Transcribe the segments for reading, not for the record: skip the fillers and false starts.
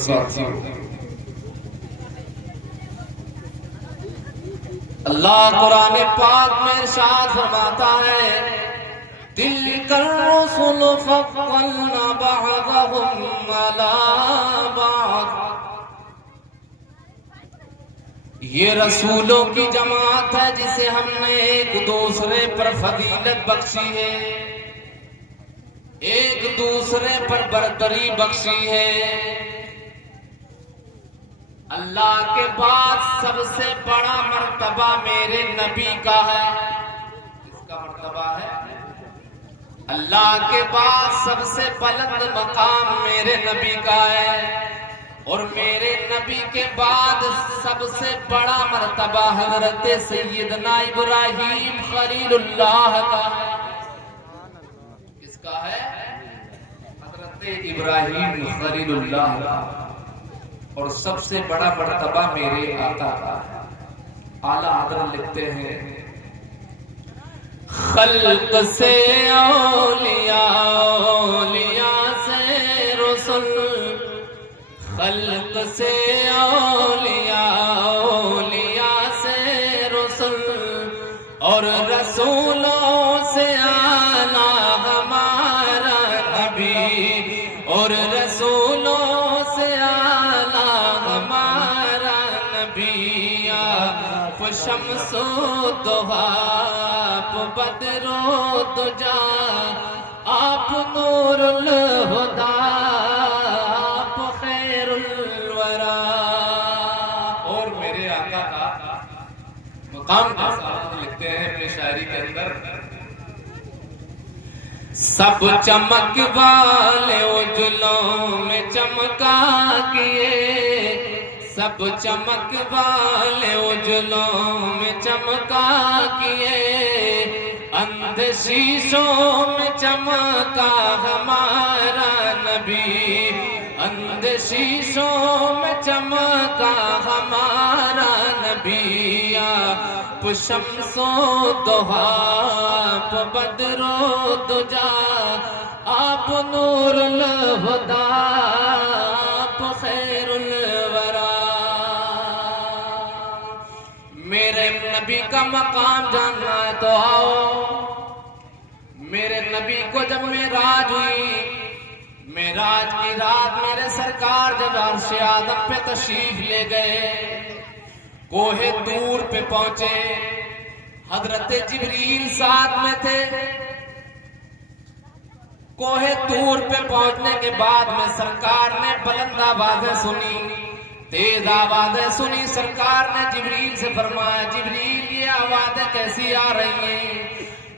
ساتھیوں، اللہ قرآن پاک میں ارشاد فرماتا ہے تِلْكَ الرُّسُلُ فَضَّلْنَا بَعْضَهُمْ عَلَى بَعْضٍ، یہ رسولوں کی جماعت ہے جسے ہم نے ایک دوسرے پر فضیلت بخشی ہے، ایک دوسرے پر برتری بخشی ہے۔ اللہ کے بعد سب سے بڑا مرتبہ میرے نبی کا ہے۔ کس کا مرتبہ ہے؟ اللہ کے بعد سب سے بلند مقام میرے نبی کا ہے، اور میرے نبی کے بعد سب سے بڑا مرتبہ حضرت سیدنا ابراہیم خلیل اللہ کا ہے۔ کس کا ہے؟ حضرت ابراہیم خلیل اللہ کا۔ اور سب سے بڑا مرتبہ میرے آقا کا ہے۔ اعلیٰ حضرت لکھتے ہیں خلق سے اولیاء، اولیاء سے رسول، خلق سے اولیاء، اولیاء سے رسول، اور رسولوں سے اعلیٰ ہمارا نبی، اور رسولوں سے اعلیٰ ہمارا نبی۔ آپ شمس و ضحیٰ، آپ بدر و دجا، آپ نور الہدیٰ، آپ خیر الورا۔ اور میرے آقا کا مقام کا ساتھ لکھتے ہیں اپنی شاعری کے اندر سب چمک والے اجلوں میں چمکا کیے، سب چمک والے اجلوں میں چمکا کیے، اندھ شیشوں میں چمکا ہمارا نبی، اندھ شیشوں میں چمکا ہمارا نبی۔ آپ شمس و ضحیٰ، آپ بدر و دجا، آپ نور الہدیٰ، آپ خیر الورا۔ میرے نبی کا مقام جاننا ہے تو آؤ۔ میرے نبی کو جب معراج ہوئی، معراج کی رات میرے سرکار جب عرش اعظم پہ تشریف لے گئے، کوہ طور پہ پہنچے، حضرت جبریل ساتھ میں تھے۔ کوہ طور پہ پہنچنے کے بعد میں سرکار نے بلند آوازیں سنی، تیز آوازیں سنی۔ سرکار نے جبریل سے فرمایا جبریل یہ آوازیں کیسی آ رہی ہیں؟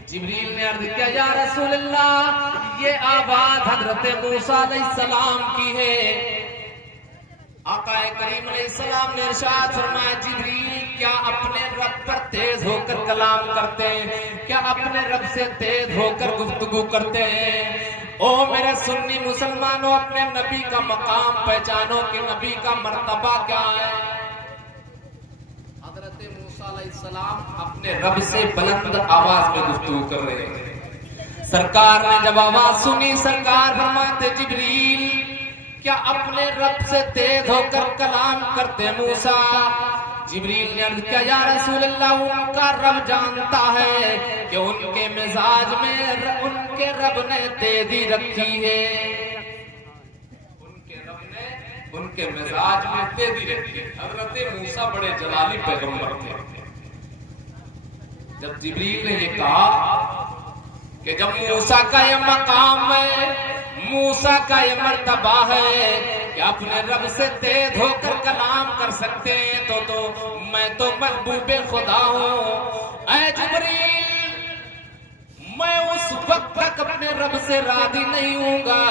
جبریل نے عرض کیا یا رسول اللہ یہ آواز حضرت موسیٰ علیہ السلام کی ہے۔ آقا کریم علیہ السلام نے ارشاد فرمایا جبریل کیا اپنے رب پر تیز ہو کر کلام کرتے ہیں؟ کیا اپنے رب سے تیز ہو کر گفتگو کرتے ہیں؟ او میرے سنی مسلمانوں، اپنے نبی کا مقام پہچانو کہ نبی کا مرتبہ کیا ہے۔ حضرت موسیٰ علیہ السلام اپنے رب سے بلند آواز میں گفتگو کر رہے ہیں۔ سرکار نے جب آواز سنی، سرکار فرماتے جبریل کیا اپنے رب سے تیز ہو کر کلام کرتے موسیٰ؟ جبریل نے عرض کیا یا رسول اللہ ان کا رب جانتا ہے کہ ان کے مزاج میں ان کے رب نے تیزی رکھی ہے، ان کے رب نے ان کے مزاج میں تیزی رکھی ہے۔ حضرت موسیٰ بڑے جلالی پیغمبر تھے۔ جب جبریل نے یہ کہا کہ جب موسیٰ کا یہ مقام ہے، موسیٰ کا یہ مرتبہ ہے کہ اپنے رب سے تیز ہو کر کلام کر سکتے ہیں تو میں تو محبوب خدا ہوں۔ اے جبریل میں اس وقت تک اپنے رب سے راضی نہیں ہوں گا۔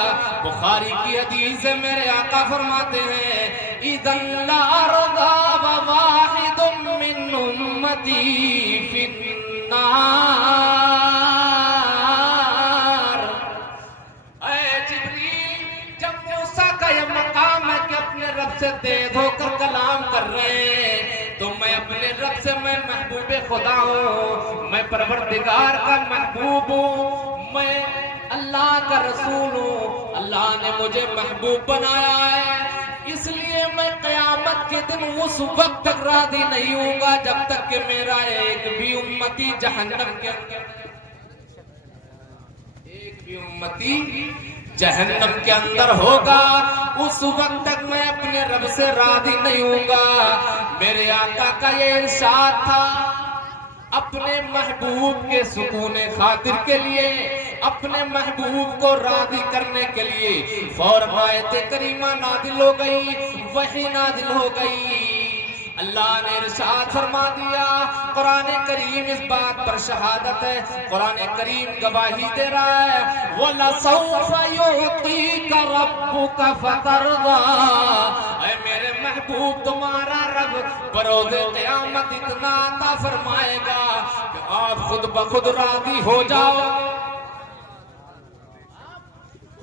بخاری کی حدیث سے میرے آقا فرماتے ہیں اِذًا لَأَرْضَىٰ وَوَاحِدٌ مِّنْ أُمَّتِي فِي النَّارِ۔ اے جبریل جب موسیٰ کا یہ مقام ہے کہ اپنے رب سے تیز ہو کر کلام کر رہے ہیں تو میں اپنے رب سے میں محبوب خدا ہوں، میں پروردگار کا محبوب ہوں، میں اللہ کا رسول ہوں، اللہ نے مجھے محبوب بنایا ہے۔ اس لیے میں قیامت کے دن اس وقت تک راضی نہیں ہوں گا جب تک کہ میرا ایک بھی امتی جہنم کے اندر ہوگا، اس وقت تک میں اپنے رب سے راضی نہیں ہوں گا۔ میرے آقا کا یہ ارشاد تھا، اپنے محبوب کے سکون خاطر کے لیے، اپنے محبوب کو راضی کرنے کے لیے فوراً آیت کریمہ نازل ہو گئی، وحی نازل ہو گئی۔ اللہ نے ارشاد فرما دیا، قرآن کریم اس بات پر شہادت ہے، قرآن کریم گواہی دے رہا ہے، وَلَسَوْفَ يُعْطِيكَ رَبُّكَ فَتَرْضَىٰ، اے میرے محبوب تمہارا رب بروز قیامت اتنا عطا فرمائے گا کہ آپ خود بخود راضی ہو جاؤ،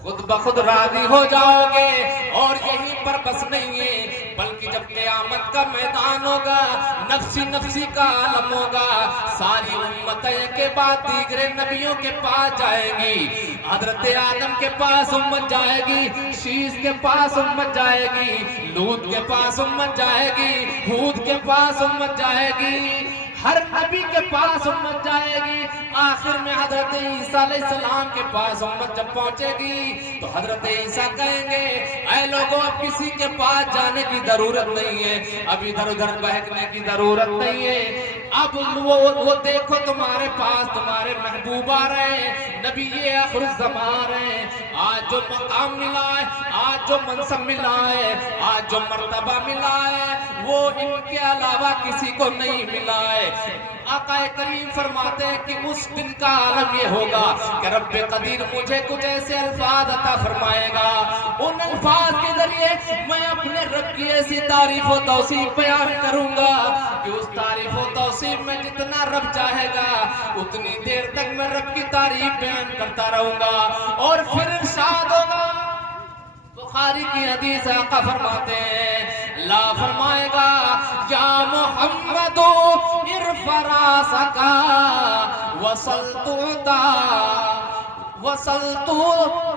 خود بخود راضی ہو جاؤ گے۔ اور یہیں پر بس نہیں ہے، بلکہ جب قیامت کا میدان ہوگا، نفسی نفسی کا عالم ہوگا، ساری امتیں کے بعد دیگر نبیوں کے پاس جائے گی، حضرت آدم کے پاس امت جائے گی، شیس کے پاس امت جائے گی، لوط کے پاس امت جائے گی، ہود کے پاس امت جائے گی، ہر نبی کے پاس امت جائے گی۔ آخر میں حضرت عیسیٰ علیہ السلام کے پاس امت جب پہنچے گی تو حضرت عیسیٰ کہیں گے، اے لوگوں اب کسی کے پاس جانے کی ضرورت نہیں ہے، اب ادھر ادھر بہکنے کی ضرورت نہیں ہے، اب وہ دیکھو تمہارے پاس تمہارے محبوب آ رہے ہیں، نبی آخر الزمان آ رہے ہیں، آج جو مقام ملا ہے، آج جو منصب ملا ہے، آج جو مرتبہ ملا ہے، وہ ان کے علاوہ کسی کو نہیں ملا ہے۔ آقا کریم فرماتے ہیں کہ اس دن کا عالم یہ ہوگا کہ رب قدیر مجھے کچھ ایسے الفاظ عطا فرمائے گا، ان الفاظ کے ذریعے میں اپنے رب کی ایسی تعریف و توصیف بیان کروں گا کہ اس تعریف و توصیف میں جتنا رب چاہے گا اتنی دیر تک میں رب کی تعریف بیان کرتا رہوں گا۔ اور پھر ارشاد ہوگا، بخاری کی حدیث آقا فرماتے ہیں، اللہ فرمائے گا، یا محمد ارفع راسک وصلت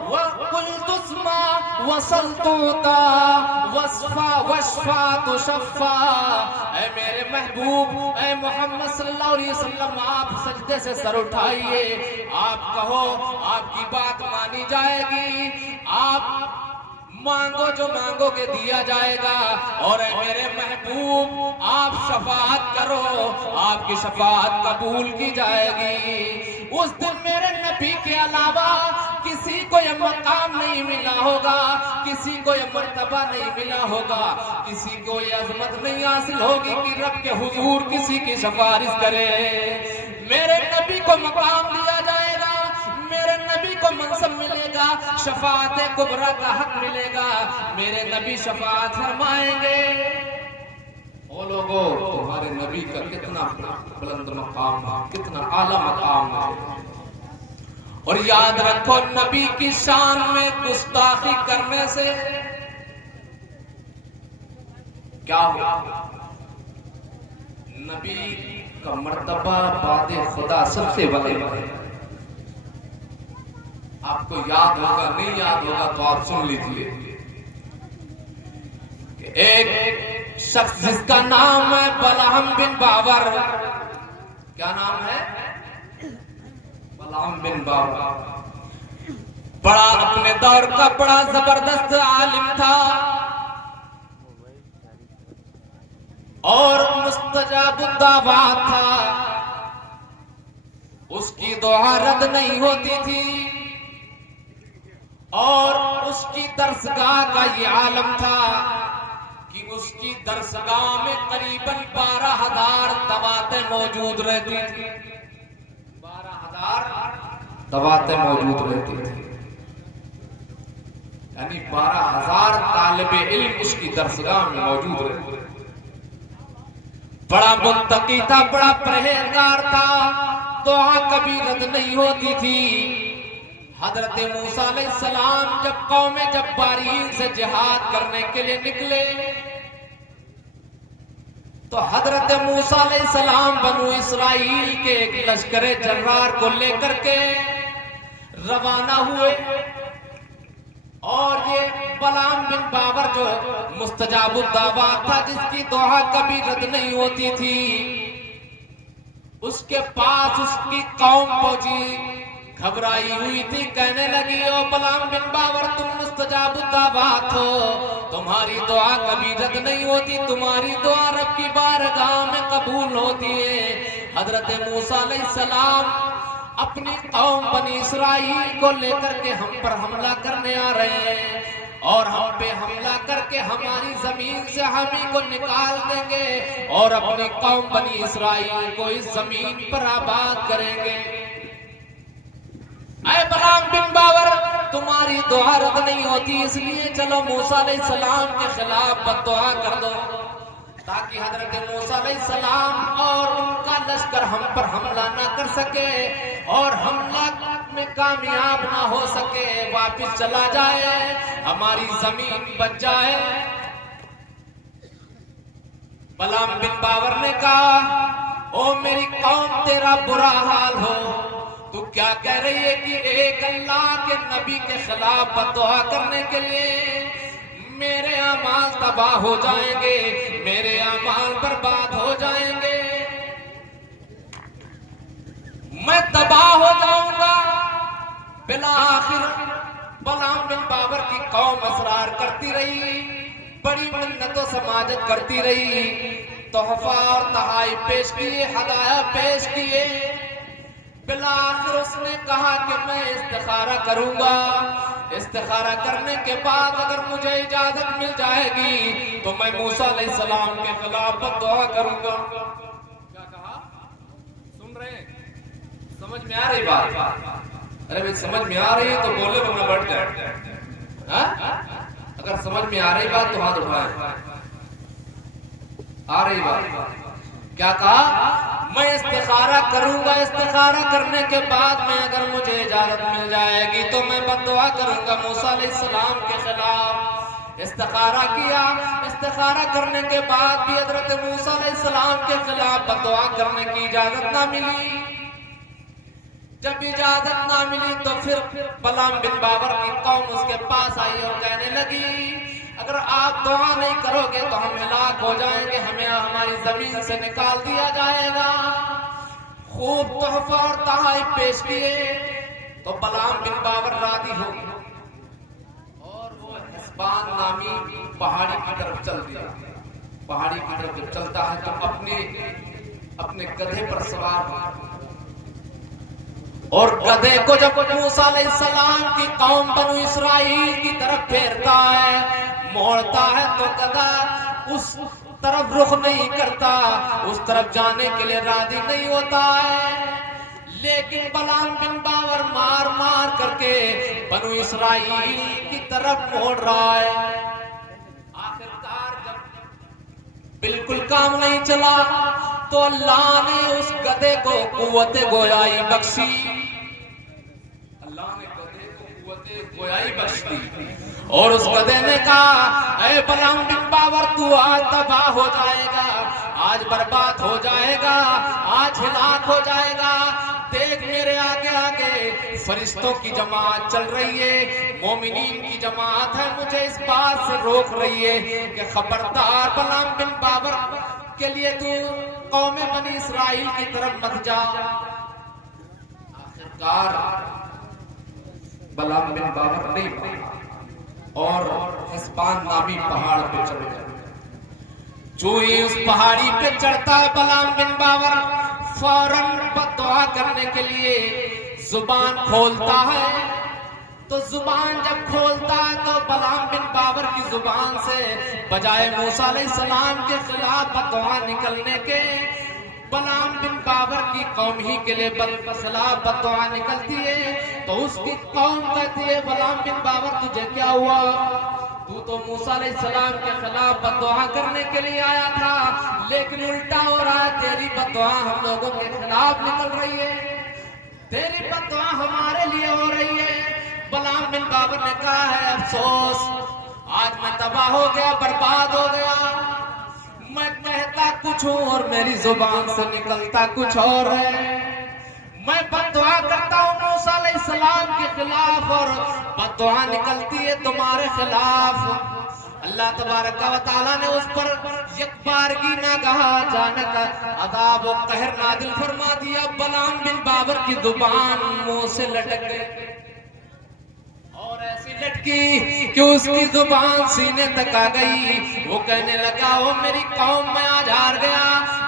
وقلت اسمع وصلت واشفع تشفع، اے میرے محبوب، اے محمد صلی اللہ علیہ وسلم، آپ سجدے سے سر اٹھائیے، آپ کہو، آپ کی بات مانی جائے گی، آپ مانگو جو مانگو گے دیا جائے گا، اور اے میرے محبوب آپ شفاعت کرو، آپ کی شفاعت قبول کی جائے گی۔ اس دن میرے نبی کے علاوہ کسی کو یہ مقام نہیں ملا ہوگا، کسی کو یہ مرتبہ نہیں ملا ہوگا، کسی کو یہ عظمت نہیں حاصل ہوگی کہ رب کے حضور کسی کی سفارش کرے۔ میرے نبی کو مقام دیا جائے گا، میرے نبی کو منصب ملے گا، شفاعت کبریٰ کا حق ملے گا، میرے نبی شفاعت فرمائیں گے۔ او لوگوں، تمہارے نبی کا کتنا بلند مقام ہے، کتنا اعلیٰ مقام ہے، اور یاد رکھو نبی کی شان میں گستاخی کرنے سے کیا ہوا؟ نبی کا مرتبہ بعد خدا سب سے بلند ہے۔ آپ کو یاد ہوگا، نہیں یاد ہوگا تو آپ سن لیجئے کہ ایک شخص جس کا نام ہے بلعام بن باور، کیا نام ہے؟ بلعام بن باور، بڑا اپنے دور کا بڑا زبردست عالم تھا اور مستجاب الدعوات تھا، اس کی دعا رد نہیں ہوتی تھی، اور اس کی درسگاہ کا یہ عالم تھا کہ اس کی درسگاہ میں قریباً 12,000 دواتیں موجود رہتی تھی، 12,000 دواتیں موجود رہتی تھی، یعنی 12,000 طالب علم اس کی درسگاہ میں موجود رہتے۔ بڑا متقی تھا، بڑا پرہیزگار تھا، دعا کبھی رد نہیں ہوتی تھی۔ حضرت موسیٰ علیہ السلام جب قوم جبارین سے جہاد کرنے کے لیے نکلے تو حضرت موسیٰ علیہ السلام بنو اسرائیل کے ایک لشکر جرار کو لے کر کے روانہ ہوئے۔ اور یہ بلعام بن باور جو مستجاب الدعوات تھا، جس کی دعا کبھی رد نہیں ہوتی تھی، اس کے پاس اس کی قوم پہنچی، گھبرائی ہوئی تھی، کہنے لگی او بلعام بن باور تم مستجاب الدعوات ہو، تمہاری دعا کبھی رد نہیں ہوتی، تمہاری دعا رب کی بارگاہ میں قبول ہوتی ہے۔ حضرت موسیٰ علیہ السلام اپنی قوم بنی اسرائیل کو لے کر کے ہم پر حملہ کرنے آ رہے ہیں، اور ہم پہ حملہ کر کے ہماری زمین سے ہم ہی کو نکال دیں گے اور اپنی قوم بنی اسرائیل کو اس زمین پر آباد کریں گے۔ اے بلعام بن باور تمہاری دعا رد نہیں ہوتی، اس لیے چلو موسیٰ علیہ السلام کے خلاف بد دعا کر دو، تاکہ حضرت موسیٰ علیہ السلام اور ان کا لشکر ہم پر حملہ نہ کر سکے اور حملہ میں کامیاب نہ ہو سکے، واپس چلا جائے، ہماری زمین بچ جائے۔ بلعام بن باور نے کہا او میری قوم تیرا برا حال ہو، تو کیا کہہ رہی ہے کہ ایک اللہ کے نبی کے خلاف بد دعا کرنے کے لیے میرے اعمال تباہ ہو جائیں گے، میرے اعمال برباد ہو جائیں گے، میں تباہ ہو جاؤں گا۔ بالآخر بلعام بن باور کی قوم اصرار کرتی رہی، بڑی منت و سماجت کرتی رہی، تحفہ اور تحائف پیش کیے، ہدایہ پیش کیے۔ بالآخر اس نے کہا کہ میں استخارہ کروں گا، استخارہ کرنے کے بعد اگر مجھے اجازت مل جائے گی تو میں موسیٰ علیہ السلام کے خلاف بد دعا کروں گا۔ کیا کہا؟ سن رہے ہیں؟ سمجھ میں آ رہی بات؟ ارے بھائی سمجھ میں آ رہی ہے تو بولے ورنہ بڑھ جائے۔ اگر سمجھ میں آ رہی بات تو ہاتھ اٹھائیں۔ آ رہی بات؟ کیا کہا؟ میں استخارہ کروں گا، استخارہ کرنے کے بعد میں اگر مجھے اجازت مل جائے گی تو میں بد دعا کروں گا موسیٰ علیہ السلام کے خلاف۔ استخارہ کیا، استخارہ کرنے کے بعد بھی حضرت موسیٰ علیہ السلام کے خلاف بد دعا کرنے کی اجازت نہ ملی۔ جب اجازت نہ ملی تو پھر بلعام بن باور کی قوم اس کے پاس آئی اور کہنے لگی اگر آپ دعا نہیں کرو گے تو ہم ہلاک ہو جائیں گے، ہمیں ہماری زمین سے نکال دیا جائے گا۔ خوب تحفہ اور تحائف پیش کیے تو بلعام بن باور راضی ہو گیا اور وہ حسبان نامی پہاڑی کی طرف چل دیا۔ پہاڑی کی طرف جب چلتا ہے تو اپنے گدھے پر سوار ہو اور گدھے کو جب موسیٰ علیہ السلام کی قوم بنو اسرائیل کی طرف پھیرتا ہے، موڑتا ہے تو گدھا اس طرف رخ نہیں کرتا، اس طرف جانے کے لیے راضی نہیں ہوتا ہے، لیکن بلعام بن باور مار مار کر کے بنو اسرائیل کی طرف موڑ رہا ہے۔ آخرکار جب بالکل کام نہیں چلا تو اللہ نے اس گدھے کو قوت گویائی بخشی، اللہ نے گدھے کو قوت گویائی بخش دی اور اس گدھے نے کہا اے بلعام بن باور تو آج تباہ ہو جائے گا، آج برباد ہو جائے گا، آج ہلاک ہو جائے گا۔ دیکھ میرے آگے آگے فرشتوں کی جماعت چل رہی ہے، مومنین کی جماعت ہے، مجھے اس بات سے روک رہی ہے کہ خبردار بلعام بن باور کے لیے تو قوم بنی اسرائیل کی طرف مت جا۔ آخرکار بلعام بن باور نہیں مانا اور حسبان نامی پہاڑ پہ چڑھ گیا۔ جو ہی اس پہاڑی پہ چڑھتا ہے بلعام بن باور فوراً بد دعا کرنے کے لیے زبان کھولتا ہے، تو زبان جب کھولتا ہے تو بلعام بن باور کی زبان سے بجائے موسیٰ علیہ السلام کے خلاف بد دعا نکلنے کے بلعام بن باور کی قوم ہی کے لیے خلاف بد دعا نکلتی ہے، تو اس کی قوم کہتی ہے بلعام بن باور تجھے کیا ہوا؟ تو موسیٰ علیہ السلام کے خلاف بد دعا کرنے کے لیے آیا تھا، لیکن الٹا ہو رہا ہے، تیری بد دعا ہم لوگوں کے خلاف نکل رہی ہے، تیری بد دعا ہمارے لیے ہو رہی ہے۔ بلعام بن باور نے کہا ہے افسوس، آج میں تباہ ہو گیا، برباد ہو گیا، میں کہتا کچھ ہوں اور میری زبان سے نکلتا کچھ اور ہے، میں بد دعا کرتا ہوں موسیٰ علیہ السلام کے خلاف اور بد دعا نکلتی ہے تمہارے خلاف۔ اللہ تبارک و تعالیٰ نے اس پر یک بارگی نہ کہا، اچانک عذاب و قہر نازل فرما دیا۔ بلعام بن باور کی زبان منہ سے لٹک گئی اور ایسی لٹکی کہ اس کی زبان سینے تک آ گئی۔ وہ کہنے لگا وہ میری قوم میں آج ہار گیا،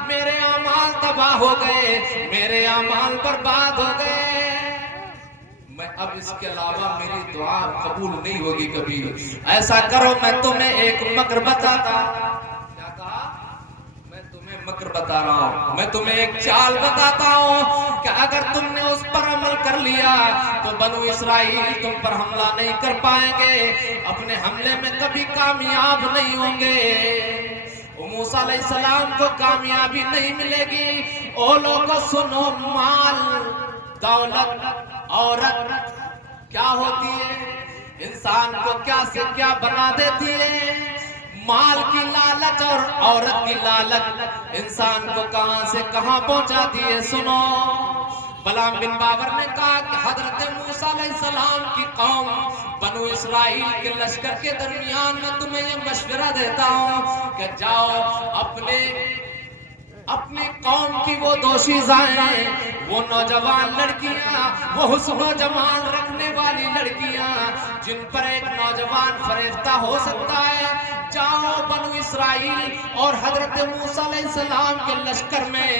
میرے اعمال تباہ ہو گئے، میرے اعمال برباد ہو گئے، میں اب اس کے علاوہ میری دعا قبول نہیں ہوگی کبھی۔ ایسا کرو میں تمہیں ایک مکر بتاتا، کیا کہا؟ میں تمہیں مکر بتا رہا ہوں، میں تمہیں ایک چال بتاتا ہوں کہ اگر تم نے اس پر عمل کر لیا تو بنو اسرائیل تم پر حملہ نہیں کر پائیں گے، اپنے حملے میں کبھی کامیاب نہیں ہوں گے۔ موسیٰ علیہ السلام کو کامیابی نہیں ملے گی۔ او لوگوں سنو، مال، دولت، عورت کیا ہوتی ہے؟ انسان کو کیا سے کیا بنا دیتی ہے؟ مال کی لالچ اور عورت کی لالچ انسان کو کہاں سے کہاں پہنچاتی ہے۔ سنو، بلعام بن باور نے کہا کہ حضرت موسیٰ علیہ السلام کی قوم بنو اسرائیل کے لشکر کے درمیان میں تمہیں یہ مشورہ دیتا ہوں کہ جاؤ اپنی قوم کی وہ دوشیزائیں، وہ نوجوان لڑکیاں، وہ حسن و جمال رکھنے والی لڑکیاں جن پر ایک نوجوان فریفتہ ہو سکتا ہے، جاؤ بنو اسرائیل اور حضرت موسیٰ علیہ السلام کے لشکر میں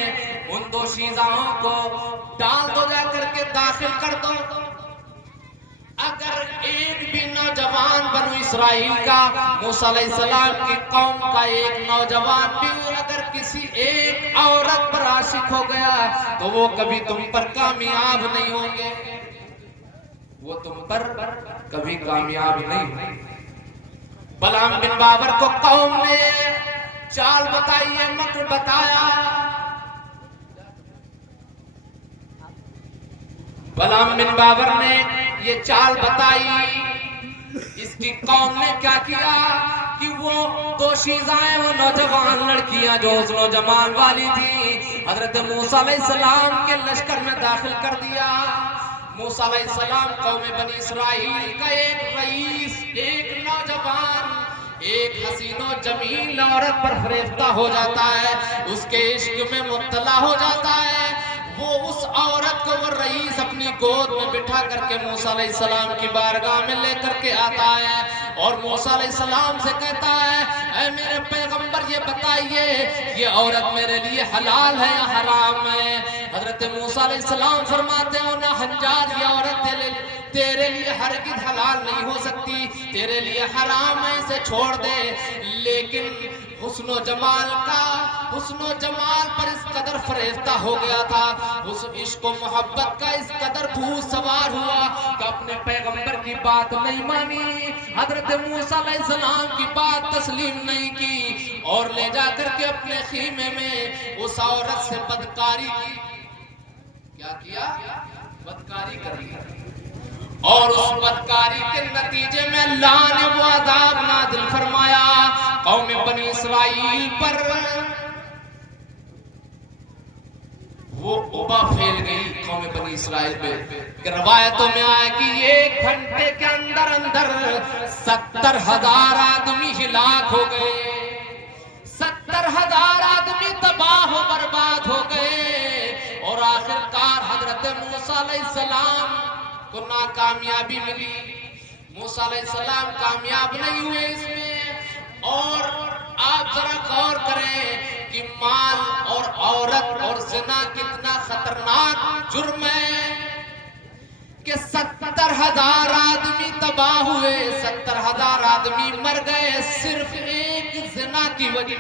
ان دوشیزاؤں کو ڈال دو، جا کر کے داخل کر دو۔ اگر ایک بھی نوجوان بنو اسرائیل کا، موسیٰ علیہ السلام کی قوم کا ایک نوجوان بھی اگر کسی ایک عورت پر عاشق ہو گیا تو وہ کبھی تم پر کامیاب نہیں ہوں گے، وہ تم پر کبھی کامیاب نہیں ہوں گے۔ بلعام بن باور کو قوم نے چال بتائی ہے، مکر بتایا۔ بلعام بن باور نے یہ چال بتائی، اس کی قوم نے کیا کیا کہ وہ دوشیزائیں، وہ نوجوان لڑکیاں جو حسن و جمال والی تھی، حضرت موسیٰ علیہ السلام کے لشکر میں داخل کر دیا۔ موسیٰ علیہ السلام قوم بنی اسرائیل کا ایک رئیس، ایک نوجوان، ایک حسین و جمیل عورت پر فریفتہ ہو جاتا ہے، اس کے عشق میں مبتلا ہو جاتا ہے۔ وہ اس عورت کو وہ رئیس اپنی گود میں بٹھا کر کے موسیٰ علیہ السلام کی بارگاہ میں لے کر کے آتا ہے اور موسیٰ علیہ السلام سے کہتا ہے اے میرے پیغمبر یہ بتائیے یہ عورت میرے لیے حلال ہے یا حرام ہے؟ حضرت موسیٰ علیہ السلام فرماتے ہیں نہ حجاج، یہ عورت تیرے لیے ہرگز حلال نہیں ہو سکتی، تیرے لیے حرام ہے، اسے چھوڑ دے۔ لیکن حسن و جمال پر اس قدر فریفتہ ہو گیا تھا، اس عشق و محبت کا اس قدر بھوت سوار ہوا کہ اپنے پیغمبر کی بات نہیں مانی، حضرت موسیٰ علیہ السلام کی بات تسلیم نہیں کی اور لے جا کر کے اپنے خیمے میں اس عورت سے بدکاری کی۔ کیا کیا؟ بدکاری کری، اور اس بدکاری کے نتیجے میں اللہ نے وہ عذاب نازل فرمایا قوم بنی اسرائیل پر، وہ وبا پھیل گئی قوم بنی اسرائیل پہ کہ روایتوں میں آیا کہ 1 گھنٹے کے اندر 70,000 آدمی ہلاک ہو گئے، 70,000 آدمی تباہ و برباد ہو گئے، اور آخرکار حضرت موسیٰ علیہ السلام کو ناکامیابی ملی۔ موسیٰ علیہ السلام کامیاب نہیں ہوئے اس میں۔ اور آپ ذرا غور کریں کہ مال اور عورت اور زنا کتنا خطرناک جرم ہے کہ 70,000 آدمی تباہ ہوئے، 70,000 آدمی مر گئے صرف ایک زنا کی وجہ،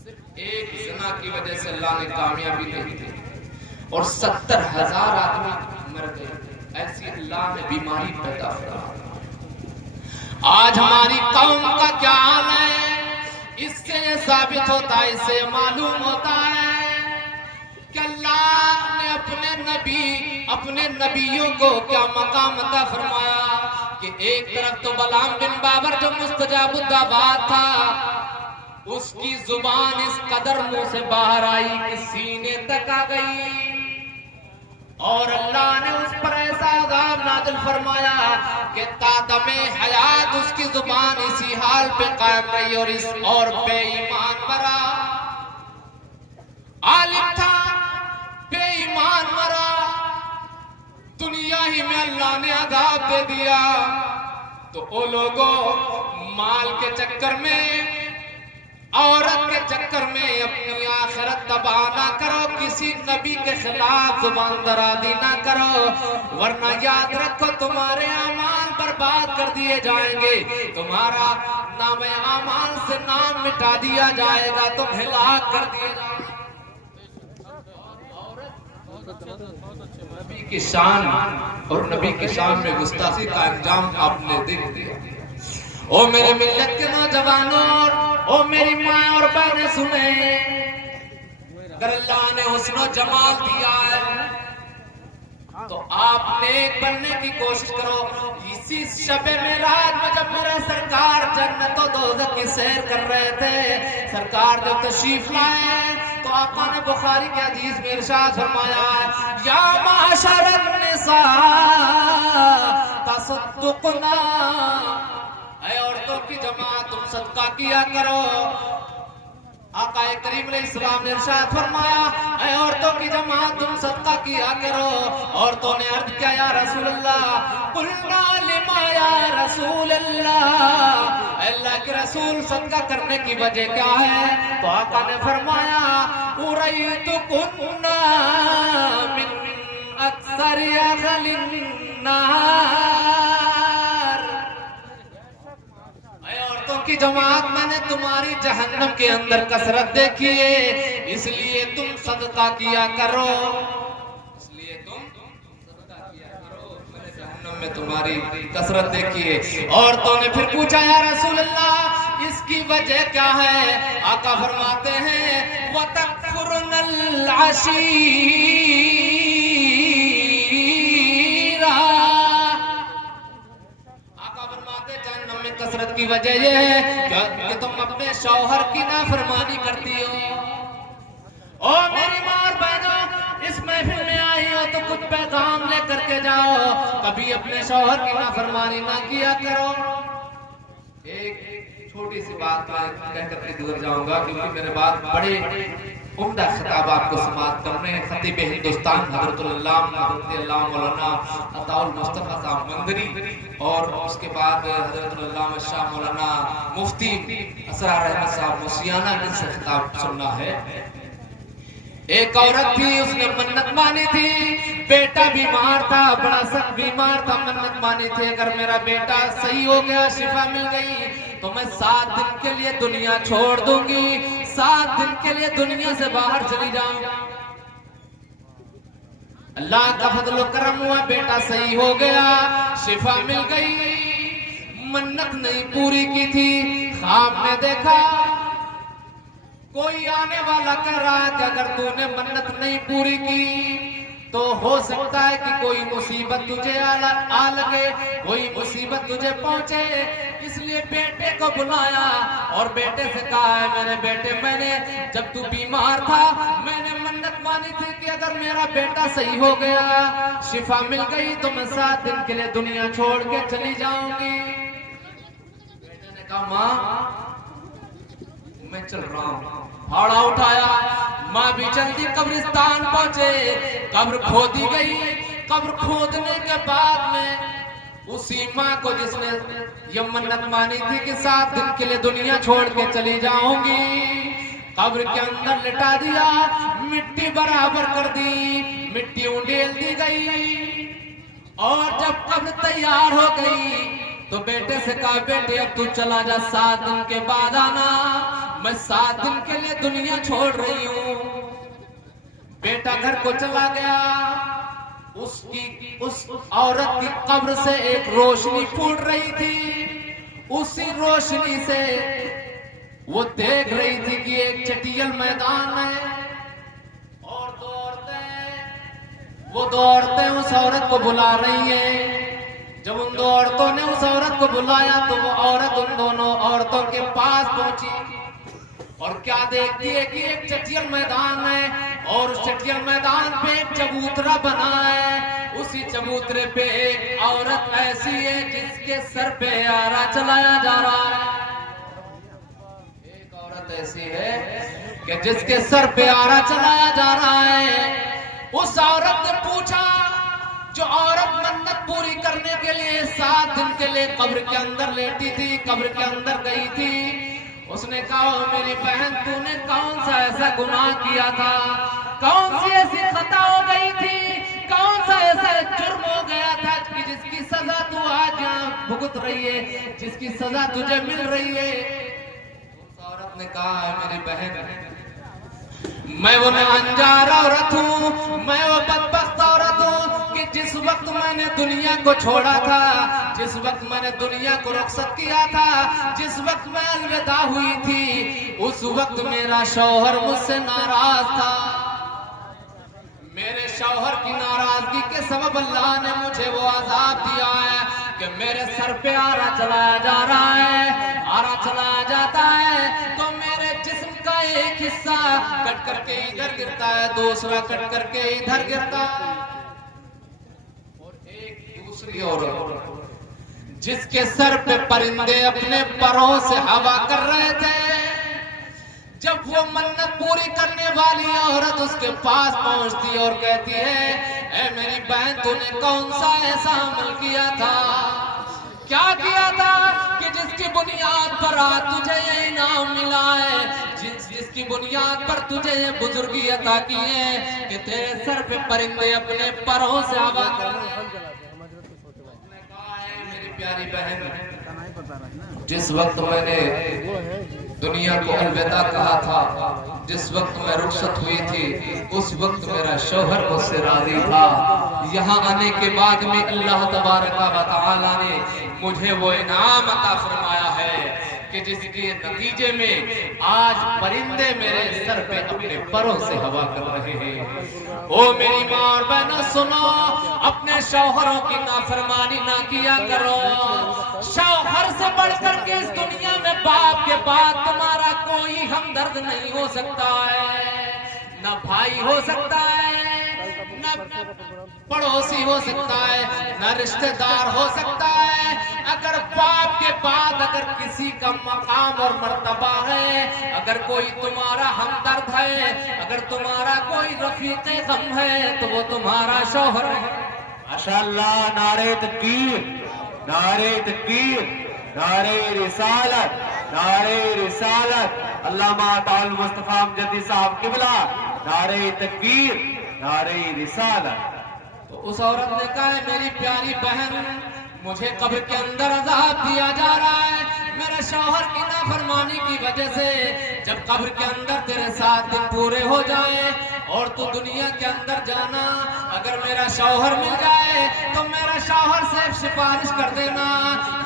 صرف ایک زنا کی وجہ سے اللہ نے کامیابی دے دی اور 70,000 آدمی مر گئے۔ ایسی اللہ نے بیماری پیدا کیا۔ آج ہماری قوم کا کیا حال ہے؟ اس سے یہ ثابت ہوتا ہے، اس سے معلوم ہوتا ہے کہ اللہ نے اپنے نبیوں کو کیا مقام عطا فرمایا کہ ایک طرف تو بلعام بن باور جو مستجاب الدعوات تھا، اس کی زبان اس قدر منہ سے باہر آئی کہ سینے تک آ گئی، اور اللہ نے اس پر ایسا عذاب نازل فرمایا کہ تا دم حیات اس کی زبان اسی حال پہ قائم رہی، اور بے ایمان مرا، عالم تھا بے ایمان مرا، دنیا ہی میں اللہ نے عذاب دے دیا۔ تو وہ لوگوں مال کے چکر میں، عورت کے چکر میں اپنی آخرت تباہ نہ کرو، کسی نبی کے خلاف زبان درازی نہ کرو، ورنہ یاد رکھو تمہارے اعمال برباد کر دیے جائیں گے، تمہارا نام اعمال سے نام مٹا دیا جائے گا، تم ہلاک کر دیے جائے گا۔ نبی کی شان اور نبی کی شان میں گستاخی کا انجام آپ نے دیکھ دیا۔ او میرے ملت کے نوجوانوں، او میری ماں اور بہنیں سنیں، اگر اللہ نے حسن و جمال دیا ہے تو آپ نیک بننے کی کوشش کرو۔ اسی شب معراج میں جب میرے سرکار جنت و دوزخ کی سیر کر رہے تھے، سرکار جب تشریف لائے تو آقا نے بخاری کے حدیث میں ارشاد فرمایا، یا معاشر النساء تصدقنا، اے عورتوں کی جماعت تم صدقہ کیا کرو۔ آقا کریم علیہ السلام نے ارشاد فرمایا، اے عورتوں کی جماعت تم صدقہ کیا کرو۔ عورتوں نے عرض کیا، یا رسول اللہ، قلنا لما یا رسول اللہ، اے اللہ کے رسول صدقہ کرنے کی وجہ کیا ہے؟ تو آقا نے فرمایا، اُرَيْتُكُنَّا مِنْ اکثر اہل النار، کی جماعت میں نے تمہاری جہنم کے اندر کثرت دیکھی ہے، اس لیے تم صدقہ کیا کرو، اس لیے تم صدقہ کیا کرو، میں نے جہنم میں تمہاری کثرت دیکھی ہے۔ عورتوں نے پھر پوچھا، یا رسول اللہ اس کی وجہ کیا ہے؟ آقا فرماتے ہیں، وَتَكْفُرُنَ الْعَشِيرَ، کثرت کی وجہ یہ ہے کہ تم اپنے شوہر کی نافرمانی کرتی ہو۔ او میری ماں اور بہنوں، اس محفل میں آئی ہو تو کچھ پیغام لے کر کے جاؤ، کبھی اپنے شوہر کی نافرمانی نہ کیا کرو۔ ایک چھوٹی سی بات میں کہہ کر کے گزر جاؤں گا، کیونکہ میرے بعد بڑے عمدہ خطاب آپ کو سماعت کرنے ہیں۔ خطیب ہندوستان حضرت اللہ مولانا عطاء المصطفیٰ صاحب مندری، اور اس کے بعد حضرت اللہ شاہ مولانا مفتی اسرار احمد صاحب موسیانہ، ان سے خطاب سننا ہے۔ ایک عورت تھی، اس نے منت مانی تھی، بیٹا بیمار تھا، بڑا سخت بیمار تھا، منت مانی تھی، اگر میرا بیٹا صحیح ہو گیا، شفا مل گئی تو میں 7 دن کے لیے دنیا چھوڑ دوں گی، 7 دن کے لیے دنیا سے باہر چلی جاؤں گا۔ اللہ کا فضل و کرم ہوا، بیٹا صحیح ہو گیا، شفا مل گئی، منت نہیں پوری کی تھی، خواب میں دیکھا کوئی آنے والا کہہ رہا ہے کہ اگر تو نے منت نہیں پوری کی تو ہو سکتا ہے کہ کوئی مصیبت تجھے آ لگے، کوئی مصیبت تجھے پہنچے، اس لیے بیٹے کو بلایا اور بیٹے سے کہا ہے، میرے بیٹے، میں نے جب تو بیمار تھا میں نے منت مانی تھی کہ اگر میرا بیٹا صحیح ہو گیا، شفا مل گئی تو میں 7 دن کے لیے دنیا چھوڑ کے چلی جاؤں گی۔ بیٹے نے کہا، ماں میں چل رہا ہوں۔ پھاڑا اٹھایا، ماں بھی جلدی قبرستان پہنچے، قبر کھودی گئی، قبر کھودنے کے بعد میں اسی ماں کو جس نے یہ منت مانی تھی کہ 7 دن کے لیے دنیا چھوڑ کے چلی جاؤں گی، قبر کے اندر لٹا دیا، مٹی برابر کر دی، مٹی اونڈیل دی گئی، اور جب قبر تیار ہو گئی تو بیٹے سے کہا، بیٹے اب تو چلا جا، 7 دن کے بعد آنا، میں 7 دن کے لیے دنیا چھوڑ رہی ہوں۔ بیٹا گھر کو چلا گیا، اس عورت کی قبر سے ایک روشنی پھوٹ رہی تھی، اسی روشنی سے وہ دیکھ رہی تھی کہ ایک چٹیل میدان ہے اور وہ دو عورتیں اس عورت کو بلا رہی ہیں۔ جب ان 2 عورتوں نے اس عورت کو بلایا تو وہ عورت ان دونوں عورتوں کے پاس پہنچی، اور کیا دیکھتی ہے کہ ایک چٹیل میدان ہے اور اس چٹیل میدان پہ ایک چبوترا بنا ہے، اسی چبوترے پہ ایک عورت ایسی ہے جس کے سر پہ آرا چلایا جا رہا ہے، ایک عورت ایسی ہے کہ جس کے سر پہ آرا چلایا جا رہا ہے۔ اس عورت نے پوچھا، جو عورت منت پوری کرنے کے لیے 7 دن کے لیے قبر کے اندر لیٹی تھی، قبر کے اندر گئی تھی، اس نے کہا میری بہن تو نے کون سا ایسا گناہ کیا تھا، کون سی ایسی خطا ہو گئی تھی، کون سا ایسا جرم ہو گیا تھا کہ جس کی سزا تو آج یہاں بھگت رہی ہے، جس کی سزا تجھے مل رہی ہے۔ اس عورت نے کہا میری بہن میں وہ ناانجار عورت ہوں، میں وہ بدبخت عورت ہوں کہ جس وقت میں نے دنیا کو چھوڑا تھا، جس وقت میں نے دنیا کو رخصت کیا تھا، جس وقت میں الوداع ہوئی تھی، اس وقت میرا شوہر مجھ سے ناراض تھا۔ میرے شوہر کی ناراضگی کے سبب اللہ نے مجھے وہ عذاب دیا ہے کہ میرے سر پہ آرا چلایا جا رہا ہے، آرا چلایا جاتا ہے تو میرے جسم کا ایک حصہ کٹ کر کے ادھر گرتا ہے، دوسرا کٹ کر کے ادھر گرتا ہے۔ اور ایک دوسری عورت جس کے سر پہ پرندے اپنے پروں سے ہوا کر رہے تھے، جب وہ منت پوری کرنے والی عورت اس کے پاس پہنچتی اور کہتی ہے اے میری بہن تو نے کون سا ایسا عمل کیا تھا، کیا کیا تھا کہ جس کی بنیاد پر آج تجھے یہ انعام ملا ہے، جس کی بنیاد پر تجھے یہ بزرگی عطا کی ہے کہ تیرے سر پہ پرندے اپنے پروں سے ہوا کر رہے ہیں۔ میری پیاری بہن، جس وقت میں نے دنیا کو الوداع کہا تھا، جس وقت میں رخصت ہوئی تھی، اس وقت میرا شوہر مجھ سے راضی تھا۔ یہاں آنے کے بعد میں اللہ تبارک و تعالی نے مجھے وہ انعام عطا فرمایا ہے کہ جس کے نتیجے میں آج پرندے میرے سر پہ اپنے پروں سے ہوا کر رہے ہیں۔ او میری ماں اور بہنوں سنو، اپنے شوہروں کی نافرمانی نہ کیا کرو۔ شوہر سے بڑھ کر کے اس دنیا میں باپ کے بعد تمہارا کوئی ہمدرد نہیں ہو سکتا ہے، نہ بھائی ہو سکتا ہے، نہ پڑوسی ہو سکتا ہے، نہ رشتہ دار ہو سکتا ہے۔ اگر باپ کے بعد اگر کسی کا مقام اور مرتبہ ہے، اگر کوئی تمہارا ہمدرد ہے، اگر تمہارا کوئی رفیق غم ہے تو وہ تمہارا شوہر ہے۔ ماشاءاللہ، نعرہ تکبیر، نعرہ تکبیر، نعرہ رسالت، نعرہ رسالت، علامہ تعالی مصطفیٰ امجدی صاحب قبلہ، نعرہ تکبیر، نعرہ رسالت۔ تو اس عورت نے کہا ہے میری پیاری بہن مجھے قبر کے اندر عذاب دیا جا رہا ہے میرے شوہر کی نافرمانی کی وجہ سے۔ جب قبر کے اندر تیرے 7 دن پورے ہو جائیں اور تو دنیا کے اندر جانا، اگر میرا شوہر مل جائے تو میرا شوہر سے سفارش کر دینا،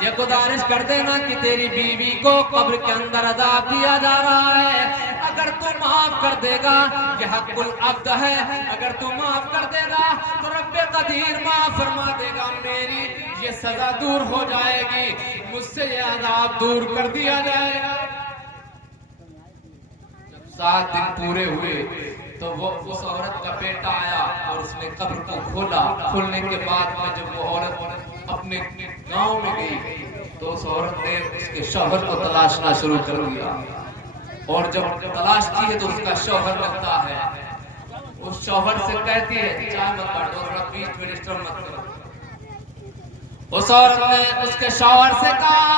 یہ گزارش کر دینا کہ تیری بیوی کو قبر کے اندر عذاب دیا جا رہا ہے، اگر تو معاف کر دے گا، یہ حق العبد ہے، اگر تو معاف کر دے گا تو رب قدیر معاف فرما دے گا، میری یہ سزا دور ہو جائے گی، مجھ سے یہ عذاب دور کر دیا جائے گا۔ جب 7 دن پورے ہوئے تو وہ اس عورت کا بیٹا آیا اور اس نے قبر کو کھولا۔ کھولنے کے بعد میں جب وہ عورت اپنے گاؤں میں گئی تو اس عورت نے اس کے شوہر کو تلاشنا شروع کر دیا، اور جب تلاشتی ہے تو اس کا شوہر ملتا ہے، اس شوہر سے کہتی ہے چائے مت کاٹو، بیچ میں ڈسٹرب مت کرو۔ اس عورت نے اس کے شوہر سے کہا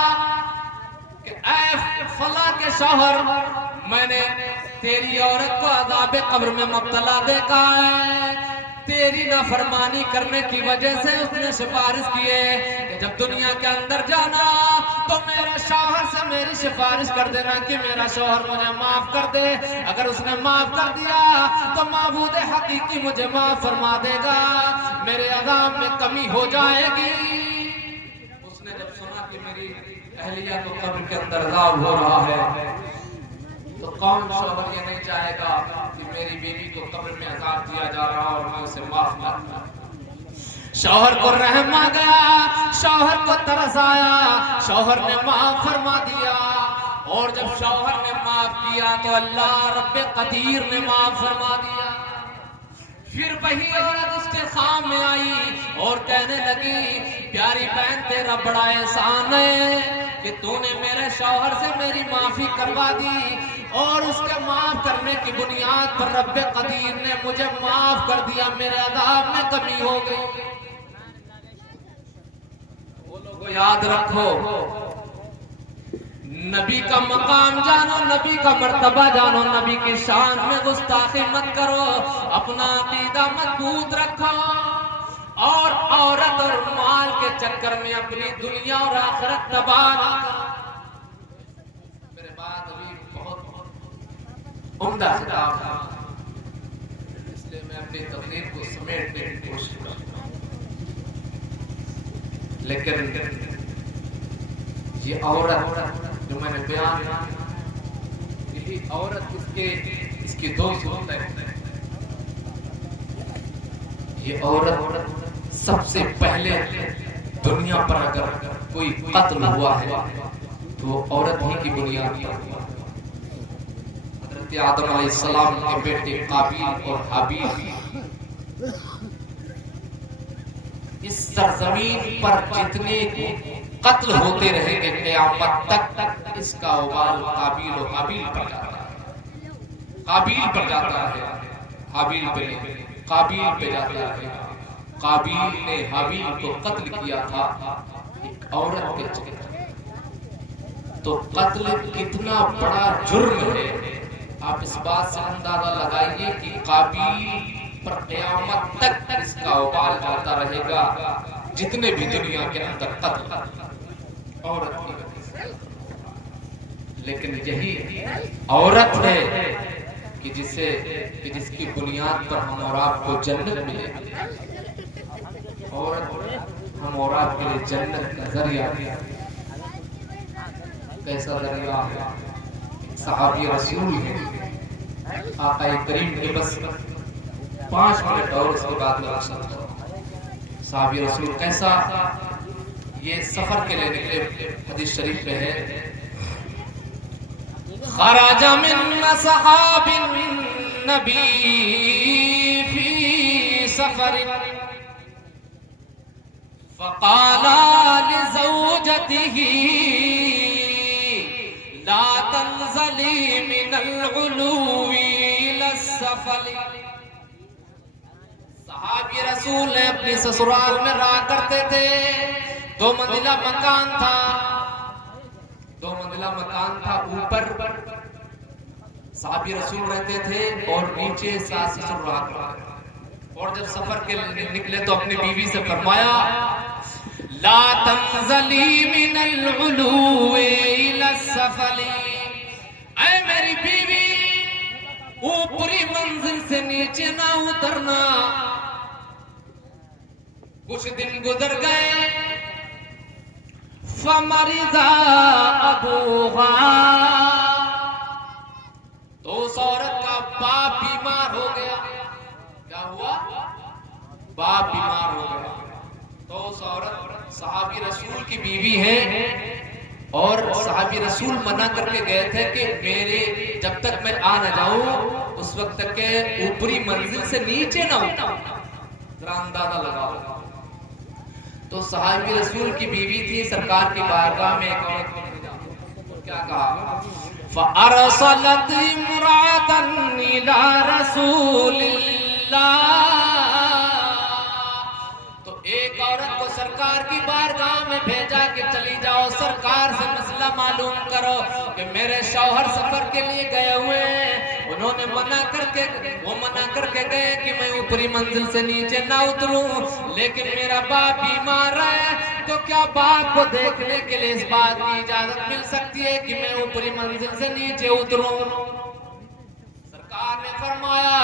کہ اے فلاں کے شوہر، میں نے تیری عورت کو عذاب قبر میں مبتلا دیکھا ہے، تیری نافرمانی کرنے کی وجہ سے اس نے سفارش کی ہے کہ جب دنیا کے اندر جانا تو میرے شوہر سے میری سفارش کر دینا کہ میرا شوہر مجھے معاف کر دے، اگر اس نے معاف کر دیا تو معبود حقیقی مجھے معاف فرما دے گا، میرے عذاب میں کمی ہو جائے گی۔ اس نے جب سنا کہ میری اہلیہ کو قبر کے اندر عذاب ہو رہا ہے تو کون شوہر یہ نہیں چاہے گا کہ میری بیوی کو قبر میں عذاب دیا جا رہا اور میں اسے معاف نہ کروں۔ شوہر کو رحم آ گیا، شوہر کو ترس آیا، شوہر نے معاف فرما دیا، اور جب شوہر نے معاف کیا تو اللہ رب قدیر نے معاف فرما دیا۔ پھر وہی عورت اس کے سامنے آئی اور کہنے لگی پیاری بہن تیرا بڑا احسان ہے کہ تو نے میرے شوہر سے میری معافی کروا دی، اور اس کے معاف کرنے کی بنیاد پر رب قدیر نے مجھے معاف کر دیا، میرے عذاب میں کمی ہو گئی۔ وہ لوگوں یاد رکھو، نبی کا مقام جانو، نبی کا مرتبہ جانو، نبی کی شان میں گستاخی مت کرو، اپنا عقیدہ مضبوط رکھو، اور عورت اور مال کے چکر میں اپنی دنیا اور آخرت تباہ نہ کرو۔ میرے بات ابھی بہت عمدہ خطاب ہے، اس لیے میں اپنی تقریر کو سمیٹنے کی کوشش کروں گا، لیکن یہ عورت جو میں نے بیان یہی عورت اس کی دو صورتیں ہیں۔ یہ عورت سب سے پہلے دنیا پر اگر کوئی قتل ہوا ہے تو وہ عورت ہی کی بنیاد پر ہوا۔ حضرت آدم علیہ السلام کے بیٹے قابیل اور حابیل، اس سرزمین پر جتنے قتل ہوتے رہیں گے قیامت تک، اس کا وبال قابیل و حابیل پر جاتا ہے، قابیل پر جاتا ہے، حابیل پہ نہیں، قابیل پہ جاتا ہے۔ قابیل نے حابیل کو قتل کیا تھا ایک عورت کے چکر، تو قتل کتنا بڑا جرم ہے، آپ اس بات سے اندازہ لگائیے کہ قابیل پر قیامت تک اس کا وبال جاتا رہے گا، جتنے بھی دنیا کے اندر قتل عورت کی وجہ سے۔ لیکن یہی عورت ہے کہ جس کی بنیاد پر ہم اور آپ کو جنت ملے، عورت ہم اور آپ کے لیے جنت کا ذریعہ ہے۔ کیسا ذریعہ ہے؟ صحابی رسول ہے، آقا کریم کے بس 5 منٹ اور اس کے بعد میں رخصت کروں۔ صحابی رسول کیسا یہ سفر کے لیے نکلے، حدیث شریف میں ہے خرج من اصحاب النبی فی سفر فقال لزوجته لا تنزلی من العلو الى السفل۔ صحابی رسول نے اپنی سسرال میں رہا کرتے تھے، 2 منزلہ مکان تھا، 2 منزلہ مکان تھا، اوپر صحابی رسول رہتے تھے اور نیچے ساس سسر رہا کرتے تھے۔ اور جب سفر کے لیے نکلے تو اپنی بیوی سے فرمایا لا تنزلی من العلو الى السفل، اے میری بیوی اوپری منزل سے نیچے نہ اترنا۔ کچھ دن گزر گئے، فمرض ابوہا، تو اس عورت کا باپ بیمار ہو گیا۔ کیا ہوا؟ باپ بیمار ہو گیا۔ تو اس عورت صحابی رسول کی بیوی ہے، اور صحابی رسول منع کر کے گئے تھے کہ میرے جب تک میں آ نہ جاؤں اس وقت تک کہ اوپری منزل سے نیچے نہ اترو۔ ذرا اندازہ لگاؤ۔ تو صحابی رسول کی بیوی تھی، سرکار کی بارگاہ میں ایک عورت کیا کہا فَأَرْسَلَتْ امْرَأَةً إِلَىٰ رَسُولِ اللَّهِ، تو ایک عورت کو سرکار کی بارگاہ میں بھیجا کہ چلی جاؤ سرکار سے مسئلہ معلوم کرو کہ میرے شوہر سفر کے لیے گئے ہوئے ہیں، انہوں نے منع کر کے گئے کہ میں اوپری منزل سے نیچے نہ اتروں، لیکن میرا باپ بیمار ہے، تو کیا باپ کو دیکھنے کے لیے اس بات کی اجازت مل سکتی ہے کہ میں اوپری منزل سے نیچے اتروں؟ سرکار نے فرمایا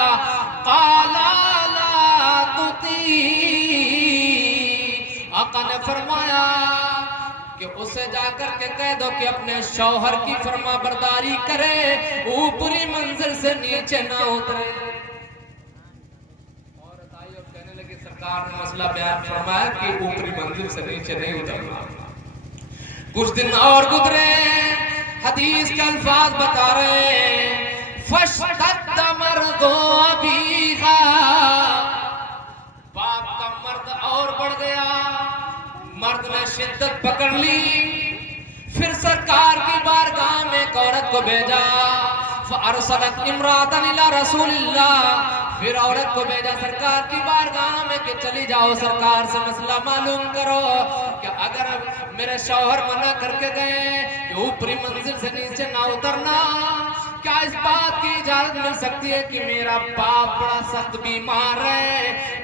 قال لا تطیع، آقا نے فرمایا کہ اسے جا کر کے کہہ دو کہ اپنے شوہر کی فرما برداری کرے، اوپری منزل سے نیچے نہ اترے۔ عورت آئی اور کہنے لگی سرکار نے مسئلہ بیان فرمایا کہ اوپری منزل سے نیچے نہیں اترنا۔ کچھ دن اور گزرے، حدیث کے الفاظ بتا رہے ہیں فَاشْتَدَّ مَرْضُ أَبِيهَا، باپ کا مرد اور بڑھ گیا، مرد نے شدت پکڑ لی، پھر سرکار کی بارگاہ میں ایک عورت کو بھیجا فَأَرْسَلَتْ امْرَأَةً إِلَى رَسُولِ اللَّهِ، پھر عورت کو بھیجا سرکار کی بارگاہ میں کہ چلی جاؤ سرکار سے مسئلہ معلوم کرو کہ اگر میرے شوہر منع کر کے گئے کہ اوپری منزل سے نیچے نہ اترنا، کیا اس بات کی اجازت مل سکتی ہے کہ میرا باپ بڑا سخت بیمار ہے،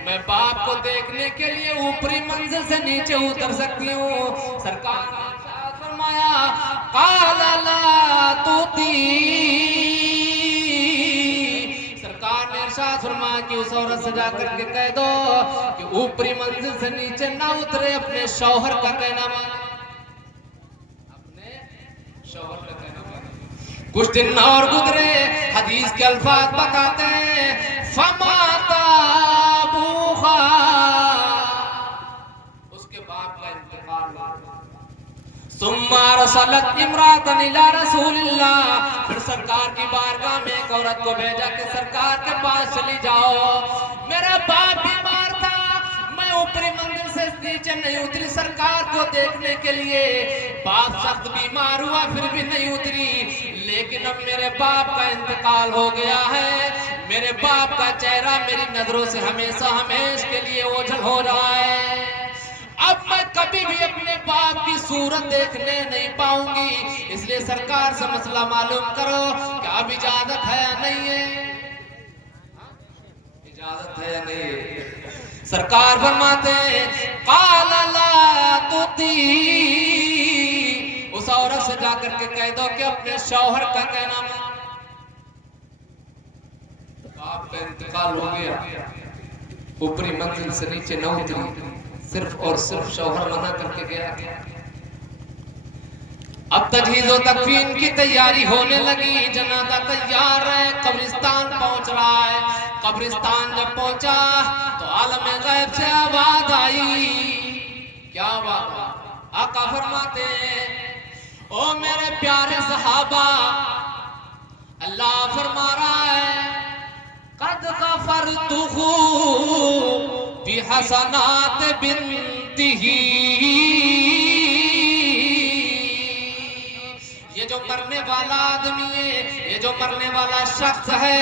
میں باپ کو دیکھنے کے لیے اوپری منزل سے نیچے اتر سکتی ہوں؟ سرکار نے ارشاد فرمایا قال لا تطیع، سرکار نے ارشاد فرمایا کہ اس عورت سے جا کر کے کہہ دو کہ اوپری منزل سے نیچے نہ اترے، اپنے شوہر کا کہنا مانے، اپنے شوہر کا کہنا مانے۔ کچھ دن اور گزرے، حدیث کے الفاظ بتاتے ہیں فَمَاتَ أَبُوهَا، اس کے باپ کا انتقال ہوا۔ ثُمَّ أَرْسَلَتْ امْرَأَةً إِلَى رَسُولِ اللَّهِ، پھر سرکار کی بارگاہ میں ایک عورت کو بھیجا کہ سرکار کے پاس چلی جاؤ، میرا باپ بیمار تھا، میں اوپری منزل سے نیچے نہیں اتری سرکار کو دیکھنے کے لیے، باپ سخت بیمار ہوا پھر بھی نہیں اتری، لیکن اب میرے باپ کا انتقال ہو گیا ہے، میرے باپ کا چہرہ میری نظروں سے ہمیشہ ہمیش کے لیے اوجھل ہو رہا ہے، اب میں کبھی بھی اپنے باپ کی صورت دیکھنے نہیں پاؤں گی، اس لیے سرکار سے مسئلہ معلوم کرو کہ اب اجازت ہے یا نہیں ہے، اجازت ہے یا نہیں ہے؟ سرکار فرماتے ہیں قال لا تطیع، اس عورت سے جا کر کے کہہ دو کہ اپنے شوہر کا کہنا مانے۔ باپ کا انتقال ہو گیا، اوپری منزل سے نیچے نہ اتری، صرف اور صرف شوہر منع کر کے گیا۔ اب تجہیز و تکفین کی تیاری ہونے لگی، جنازہ تیار ہے، قبرستان پہنچ رہا ہے، قبرستان جب پہنچا تو عالم غیب سے آواز آئی، کیا آواز؟ آقا فرماتے ہیں او میرے پیارے صحابہ، اللہ فرما رہا ہے قد غفرتہ بحسنات بنتہ، یہ جو مرنے والا آدمی ہے، یہ جو مرنے والا شخص ہے،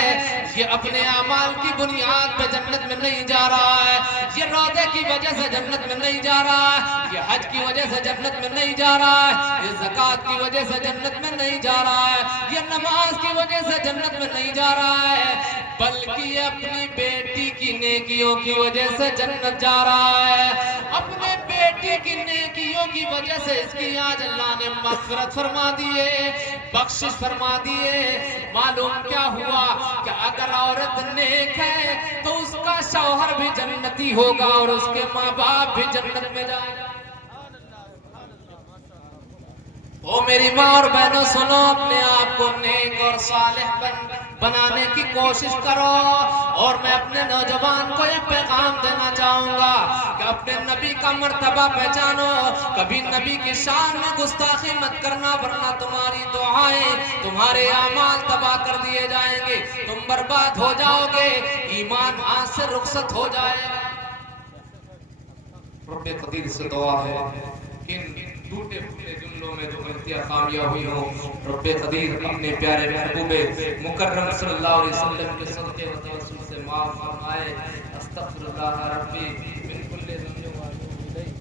یہ اپنے اعمال کی بنیاد پہ جنت میں نہیں جا رہا ہے، یہ روزے کی وجہ سے جنت میں نہیں جا رہا ہے، یہ حج کی وجہ سے جنت میں نہیں جا رہا ہے، یہ زکوٰۃ کی وجہ سے جنت میں نہیں جا رہا ہے، یہ نماز کی وجہ سے جنت میں نہیں جا رہا ہے، بلکہ یہ اپنی بیٹی کی نیکیوں کی وجہ سے جنت جا رہا ہے، اپنے بیٹی کی نیکیوں کی وجہ سے اس کی آج اللہ نے مغفرت فرما دیے، بخشش فرما دیے۔ معلوم کیا ہوا کہ اگر عورت نیک ہے تو اس کا شوہر بھی جنتی ہوگا اور اس کے ماں باپ بھی جنت میں جائیں گے۔ او میری ماں اور بہنوں سنو، اپنے آپ کو نیک اور صالح بنانے کی کوشش کرو، اور میں اپنے نوجوان کو یہ پیغام دینا چاہوں گا کہ اپنے نبی کا مرتبہ پہچانو، کبھی نبی کی شان میں گستاخی مت کرنا، ورنہ تمہاری دعائیں تمہارے اعمال تباہ کر دیے جائیں گے، تم برباد ہو جاؤ گے، ایمان ہاتھ سے رخصت ہو جائے گا۔ رب قدیر سے دعا ہے کہ ٹوٹے پھوٹے جملوں میں جو غلطیاں خامیاں ہوئی ہوں، رب قدیر اپنے پیارے محبوب مکرم صلی اللہ علیہ وسلم کے صدقے و توسل سے معاف فرمائے۔ استغفر اللہ ربی